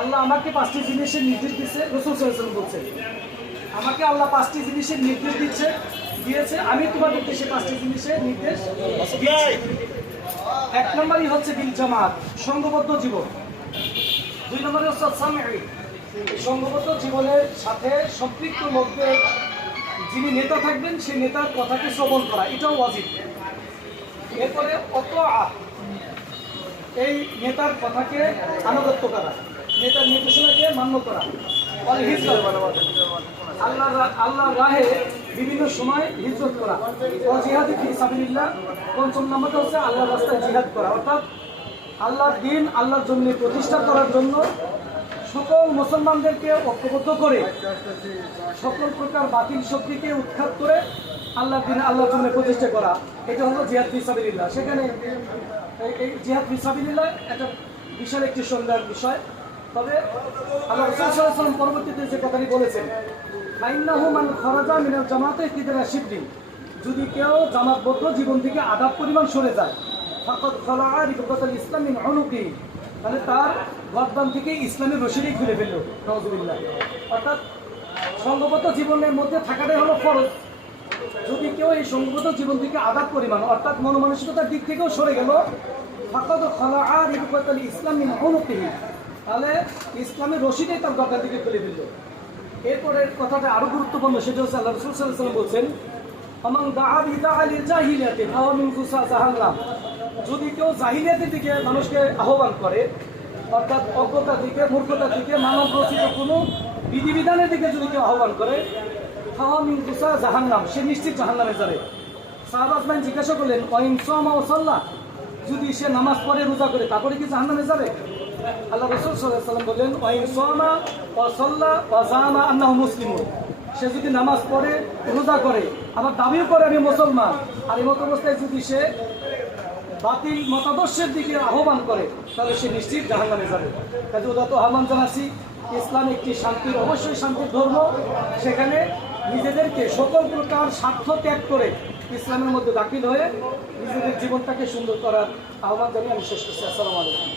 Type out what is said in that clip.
আল্লাহ আমাকে 5টি জিনিসের নির্দেশ দিচ্ছে, রাসূল সাল্লাল্লাহু আলাইহি ওয়াসাল্লাম বলছেন আমাকে আল্লাহ 5টি জিনিসের নির্দেশ দিয়েছে, আমি তোমাদেরকে সেই 5টি জিনিসের নির্দেশ দিয়েছি। 1 নম্বরই হচ্ছে বিল জামাত, সংঘবদ্ধ জীবন। 2 নম্বরে হচ্ছে সামঈ, সংঘবদ্ধ জীবনের সাথে সম্পৃক্ত মধ্যে যিনি নেতা থাকবেন সেই নেতার কথাকে শ্রবণ করা, এটাও ওয়াজিব। এরপরে অতআ, এই নেতার কথাকে আনুগত্য করা, নেতার নির্দেশনাকে মান্য করা। অল হিজরত, আল্লাহর রাহে বিভিন্ন সময় হিজরত করা। ওয়া জিহাদ ফি সাবিলিল্লাহ, 5 নম্বরটা হচ্ছে আল্লাহর রাস্তায় জিহাদ করা, অর্থাৎ আল্লাহর দ্বীন আল্লাহর জন্য প্রতিষ্ঠা করার জন্য সকল মুসলমানদেরকে ঐক্যবদ্ধ করে সকল প্রকার বাতিল শক্তিকে উৎখাত করে আল্লাহর দ্বীন আল্লাহর জন্য প্রতিষ্ঠা করা, এটা হলো জিহাদ ফি সাবিলিল্লাহ। সেখানে এই জিহাদ ফি সাবিলিল্লাহ একটা বিশাল একটি সংজ্ঞার বিষয়। তবে আল্লাহ রাসূল সাল্লাল্লাহু আলাইহি ওয়াসাল্লাম পরবর্তীতে যে কথাটি বলেছেন, ফাইন্নাহু মান খারাজা মিনাল জামাতে কিদরা শিবরিন, যদি কেউ জামাতবদ্ধ জীবন থেকে আধা পরিমাণ সরে যায়, ফাকাদ খালাআ রিবাতাল ইসলাম মিন উনুকি, তাহলে তার গর্দান থেকে ইসলামের রশিদি খুলে ফেললো, নাউযুবিল্লাহ। অর্থাৎ সংঘবদ্ধ জীবনের মধ্যে থাকাটাই হলো ফরজ। যদি কেউ এই সংঘবদ্ধ জীবন থেকে আধা পরিমাণ অর্থাৎ মনোমানসিকতার দিক থেকেও সরে গেল, ফাকাদ খালাআ রিবাতাল ইসলাম মিন উনুকি, তাহলে ইসলামের রশিদে তার গর্দান থেকে খুলে ফেললো। এরপরের কথাটা আরো গুরুত্বপূর্ণ, সেটা হচ্ছে আল্লাহ রাসূল সাল্লাল্লাহু আলাইহি ওয়াসাল্লাম বলছেন, আমান দাআ বিদাআলিল জাহিলিয়াতি ফাওয়া মিন গুসা জাহান্নাম, যদি কেউ জাহিলিয়াতের দিকে মানুষকে আহ্বান করে, অর্থাৎ অজ্ঞতার দিকে, মূর্খতার দিকে, মানব রচিত কোনো বিধিবিধানের দিকে যদি কেউ আহ্বান করে, ফাওয়া মিন গুসা জাহান্নাম, সে নিশ্চিত জাহান্নামে যাবে। সাহাবায়ে জিজ্ঞাসা করলেন, ওয়াইন সামা ওয়া সাল্লা, যদি সে নামাজ পড়ে রোজা করে তারপরে কি জাহান্নামে যাবে? আল্লাহ রাসূল সাল্লাল্লাহু আলাইহি ওয়াসাল্লাম বললেন, ওয়াইন সামা ওয়া সাল্লা ওয়া জামা আন্নাহু মুসলিমুন, সে যদি নামাজ পড়ে রোজা করে আবার দাবিও করে আমি মুসলমান, আর এই মত অবস্থায় যদি সে বাতিল মতাদর্শের দিকে আহ্বান করে, তাহলে সে নিশ্চিত জাহান্নামে যাবে। কাজে উদাত্ত আহ্বান জানাচ্ছি, ইসলাম একটি শান্তির, অবশ্যই শান্তির ধর্ম। সেখানে নিজেদেরকে সকল প্রকার স্বার্থ ত্যাগ করে ইসলামের মধ্যে দাখিল হয়ে নিজেদের জীবনটাকে সুন্দর করার আহ্বান জানিয়ে আমি শেষ করছি। আসসালামু আলাইকুম।